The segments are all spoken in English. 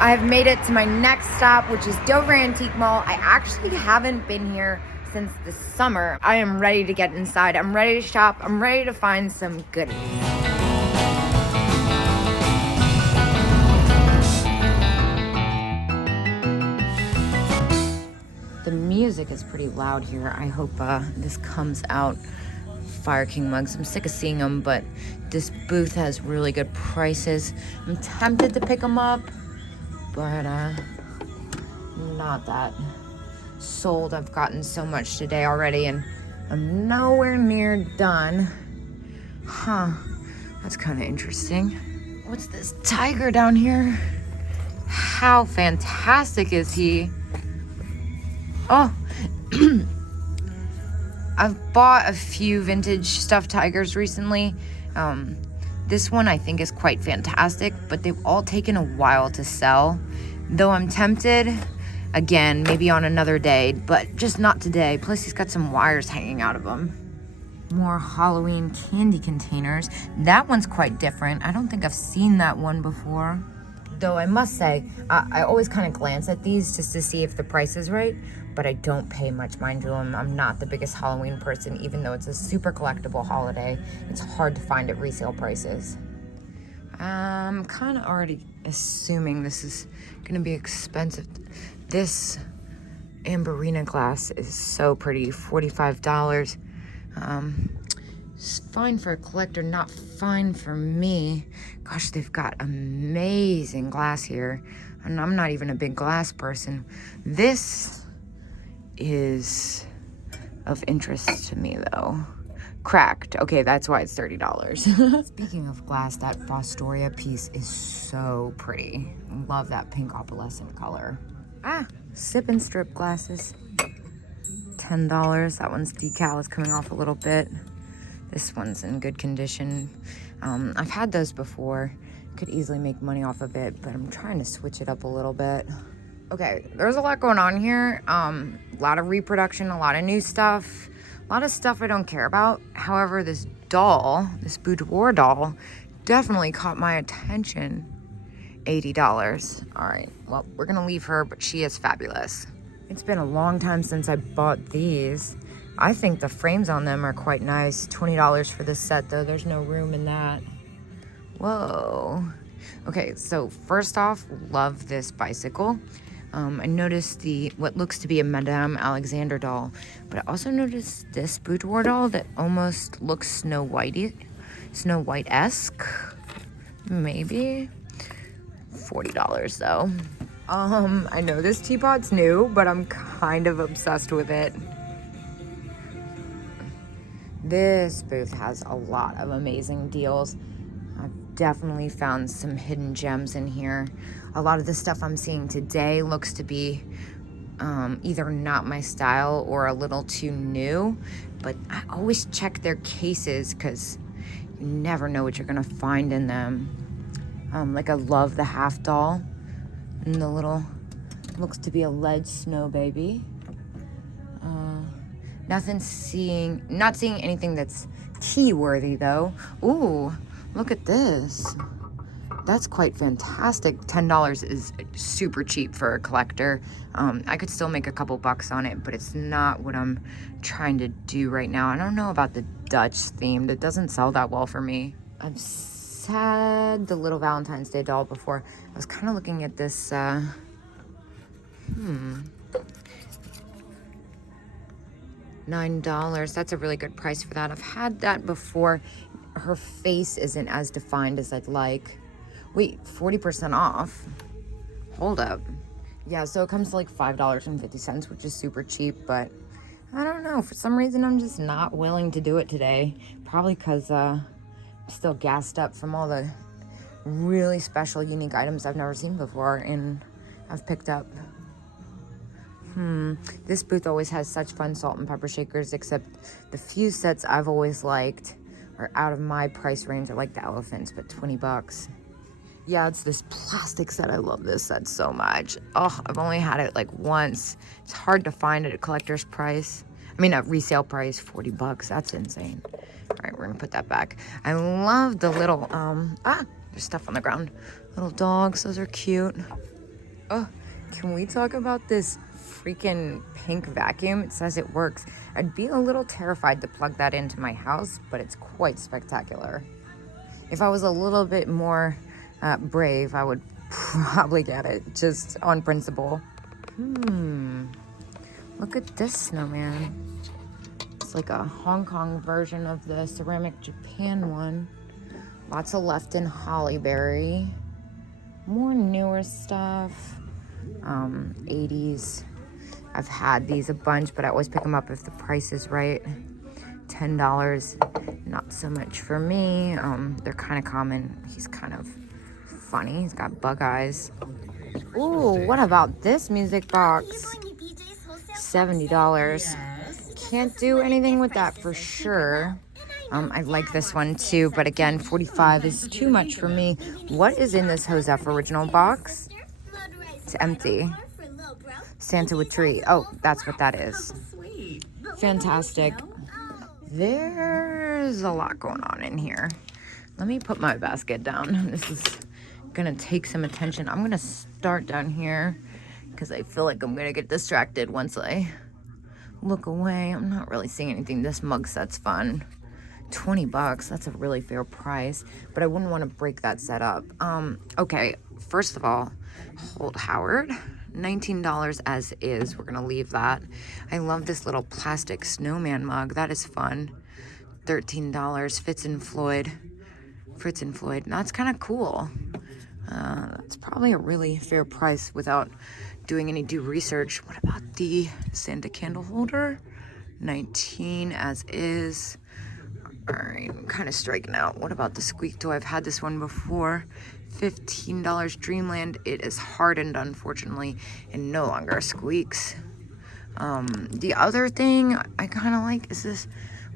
I have made it to my next stop, which is Dover Antique Mall. I actually haven't been here since the summer. I am ready to get inside. I'm ready to shop. I'm ready to find some goodies. The music is pretty loud here. I hope this comes out. Fire King mugs. I'm sick of seeing them, but this booth has really good prices. I'm tempted to pick them up, but not that sold. I've gotten so much today already, and I'm nowhere near done. Huh. That's kind of interesting. What's this tiger down here? How fantastic is he? Oh. I've bought a few vintage stuffed tigers recently. This one I think is quite fantastic, but they've all taken a while to sell. Though I'm tempted, again, maybe on another day, but just not today. Plus he's got some wires hanging out of him. More Halloween candy containers. That one's quite different. I don't think I've seen that one before. Though I must say, I always kind of glance at these just to see if the price is right, but I don't pay much mind to them. I'm not the biggest Halloween person, even though it's a super collectible holiday. It's hard to find at resale prices. I'm kind of already assuming this is gonna be expensive. This Amberina glass is so pretty, $45. It's fine for a collector, not fine for me. Gosh, they've got amazing glass here. And I'm not even a big glass person. This is of interest to me though. Cracked. Okay, that's why it's $30. Speaking of glass, that Fostoria piece is so pretty. Love that pink opalescent color. Sip and strip glasses. $10. That one's decal. It's coming off a little bit. This one's in good condition. I've had those before. Could easily make money off of it, but I'm trying to switch it up a little bit. Okay, there's a lot going on here. A lot of reproduction, a lot of new stuff, a lot of stuff I don't care about. However, this doll, this boudoir doll, definitely caught my attention. $80. All right, well, we're gonna leave her, but she is fabulous. It's been a long time since I bought these. I think the frames on them are quite nice. $20 for this set though, there's no room in that. Whoa. Okay, so first off, love this bicycle. I noticed what looks to be a Madame Alexander doll, but I also noticed this boudoir doll that almost looks Snow White-esque, maybe. $40 though. I know this teapot's new, but I'm kind of obsessed with it. This booth has a lot of amazing deals. I've definitely found some hidden gems in here. A lot of the stuff I'm seeing today looks to be either not my style or a little too new, but I always check their cases because you never know what you're gonna find in them. Like I love the half doll and the little, looks to be a lead snow baby. Not seeing anything that's tea worthy though. Ooh, look at this. That's quite fantastic. $10 is super cheap for a collector. I could still make a couple bucks on it, but it's not what I'm trying to do right now. I don't know about the Dutch themed. It doesn't sell that well for me. I've had the little Valentine's Day doll before. I was kind of looking at this, $9. That's a really good price for that. I've had that before. Her face isn't as defined as I'd like. Wait, 40% off. Hold up. Yeah, so it comes to like $5.50, which is super cheap, but I don't know. For some reason, I'm just not willing to do it today. Probably because I'm still gassed up from all the really special, unique items I've never seen before and I've picked up. This booth always has such fun salt and pepper shakers, except the few sets I've always liked are out of my price range. I like the elephants, but $20. Yeah, it's this plastic set. I love this set so much. Oh, I've only had it like once. It's hard to find at a collector's price. I mean, at resale price, $40. That's insane. All right, we're gonna put that back. I love the little, there's stuff on the ground. Little dogs, those are cute. Oh, can we talk about this freaking pink vacuum? It says it works. I'd be a little terrified to plug that into my house, but it's quite spectacular. If I was a little bit more brave, I would probably get it, just on principle. Look at this snowman. It's like a Hong Kong version of the ceramic Japan one. Lots of Lefton Hollyberry. More newer stuff. 80s. I've had these a bunch, but I always pick them up if the price is right. $10. Not so much for me. They're kind of common. He's kind of funny. He's got bug eyes. Ooh, what about this music box? $70. Can't do anything with that for sure. I like this one too, but again, $45 is too much for me. What is in this Joseph original box? It's empty. Santa with tree. Oh, that's what that is. Fantastic. There's a lot going on in here. Let me put my basket down. This is gonna take some attention. I'm gonna start down here because I feel like I'm gonna get distracted once I look away. I'm not really seeing anything. This mug set's fun. $20, that's a really fair price, but I wouldn't want to break that set up. Okay, first of all, Holt Howard, $19 as is. We're gonna leave that. I love this little plastic snowman mug. That is fun. $13. Fitz and Floyd. That's kind of cool. That's probably a really fair price without doing any due research. What about the Santa candle holder? $19 as is. All right, I'm kind of striking out. What about the squeak toy? I've had this one before. $15 Dreamland. It is hardened, unfortunately, and no longer squeaks. The other thing I kind of like is this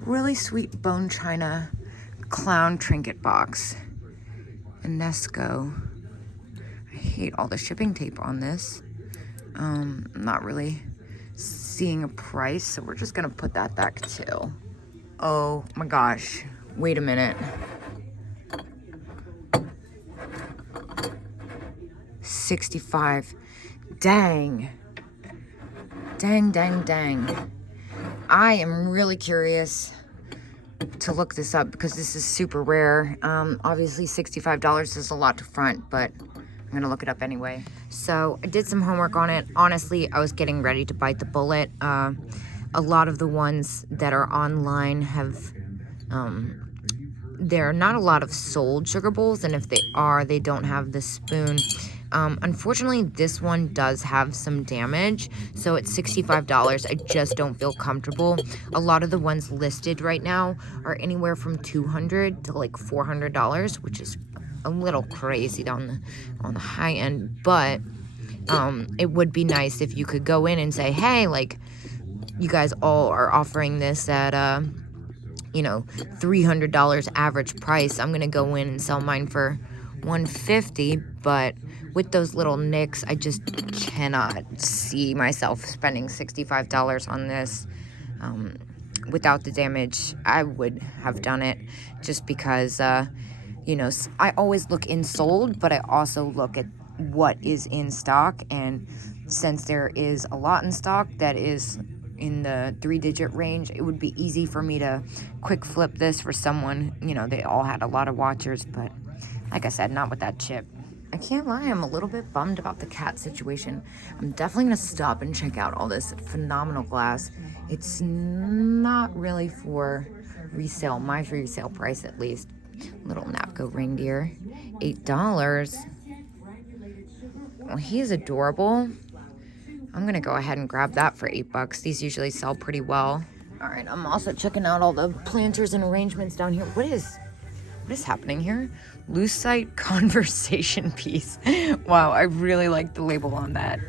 really sweet bone china clown trinket box. Enesco. I hate all the shipping tape on this. I'm not really seeing a price, so we're just gonna put that back too. Oh my gosh, wait a minute. $65. Dang. I am really curious to look this up because this is super rare. Obviously $65 is a lot to front, but I'm gonna look it up anyway. So I did some homework on it. Honestly, I was getting ready to bite the bullet. A lot of the ones that are online have, there are not a lot of sold sugar bowls, and if they are, they don't have the spoon. Unfortunately, this one does have some damage, so it's $65. I just don't feel comfortable. A lot of the ones listed right now are anywhere from $200 to like $400, which is a little crazy on the high end, but it would be nice if you could go in and say, hey, like, you guys all are offering this at $300 average price. I'm gonna go in and sell mine for $150, but with those little nicks, I just cannot see myself spending $65 on this. Without the damage, I would have done it just because, I always look in sold, but I also look at what is in stock, and since there is a lot in stock that is in the 3-digit range, it would be easy for me to quick flip this for someone. They all had a lot of watchers, but like I said, not with that chip. I can't lie, I'm a little bit bummed about the cat situation. I'm definitely gonna stop and check out all this phenomenal glass. It's not really for resale, my resale price at least. Little Napco reindeer, $8. Well, he's adorable. I'm gonna go ahead and grab that for $8. These usually sell pretty well. All right, I'm also checking out all the planters and arrangements down here. What is happening here? Lucite conversation piece. Wow, I really like the label on that.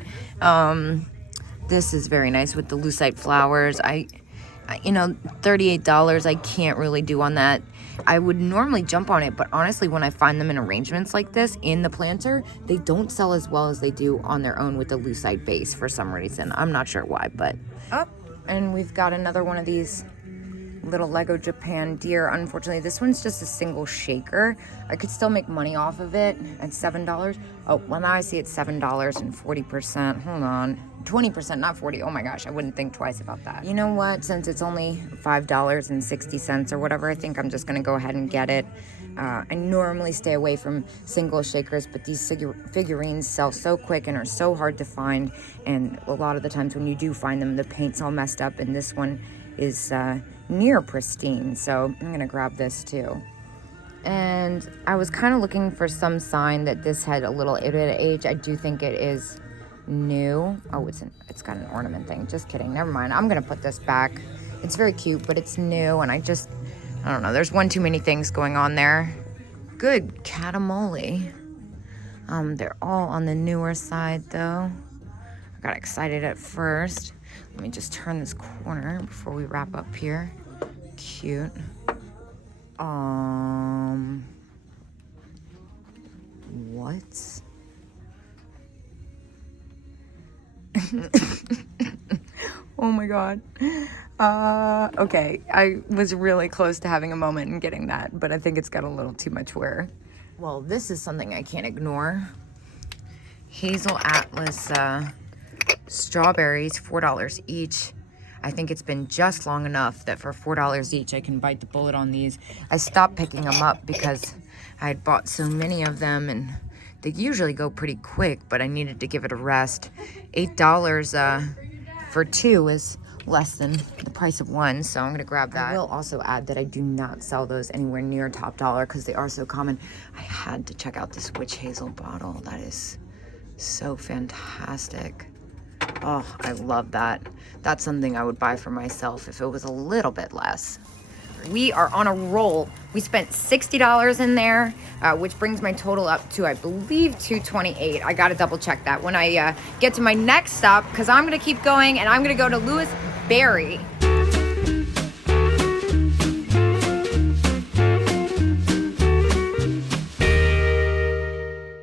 This is very nice with the lucite flowers. $38 I can't really do on that. I would normally jump on it, but honestly, when I find them in arrangements like this in the planter, they don't sell as well as they do on their own with the lucite base for some reason. I'm not sure why, but... Oh, and we've got another one of these little Lego Japan deer. Unfortunately, this one's just a single shaker. I could still make money off of it at $7. Oh, well, now I see it's $7 and 40%. Hold on. 20%, not 40. Oh my gosh, I wouldn't think twice about that. You know what? Since it's only $5.60 or whatever, I think I'm just gonna go ahead and get it. I normally stay away from single shakers, but these figurines sell so quick and are so hard to find. And a lot of the times when you do find them, the paint's all messed up, and this one is near pristine. So I'm gonna grab this too. And I was kind of looking for some sign that this had a little bit of age. I do think it is new. Oh, it's got an ornament thing. Just kidding. Never mind. I'm gonna put this back. It's very cute, but it's new, and I don't know. There's one too many things going on there. Good catamole. They're all on the newer side though. I got excited at first. Let me just turn this corner before we wrap up here. Cute. What? Oh my god. Okay, I was really close to having a moment and getting that, but I think it's got a little too much wear. Well, this is something I can't ignore. Hazel Atlas strawberries, $4 each. I think it's been just long enough that for $4 each I can bite the bullet on these. I stopped picking them up because I had bought so many of them, and they usually go pretty quick, but I needed to give it a rest. $8 for two is less than the price of one, so I'm gonna grab that. I will also add that I do not sell those anywhere near top dollar because they are so common. I had to check out this witch hazel bottle. That is so fantastic. Oh, I love that. That's something I would buy for myself if it was a little bit less. We are on a roll. We spent $60 in there, which brings my total up to, I believe, $228. I gotta double check that when I get to my next stop, because I'm gonna keep going and I'm gonna go to Louis Berry.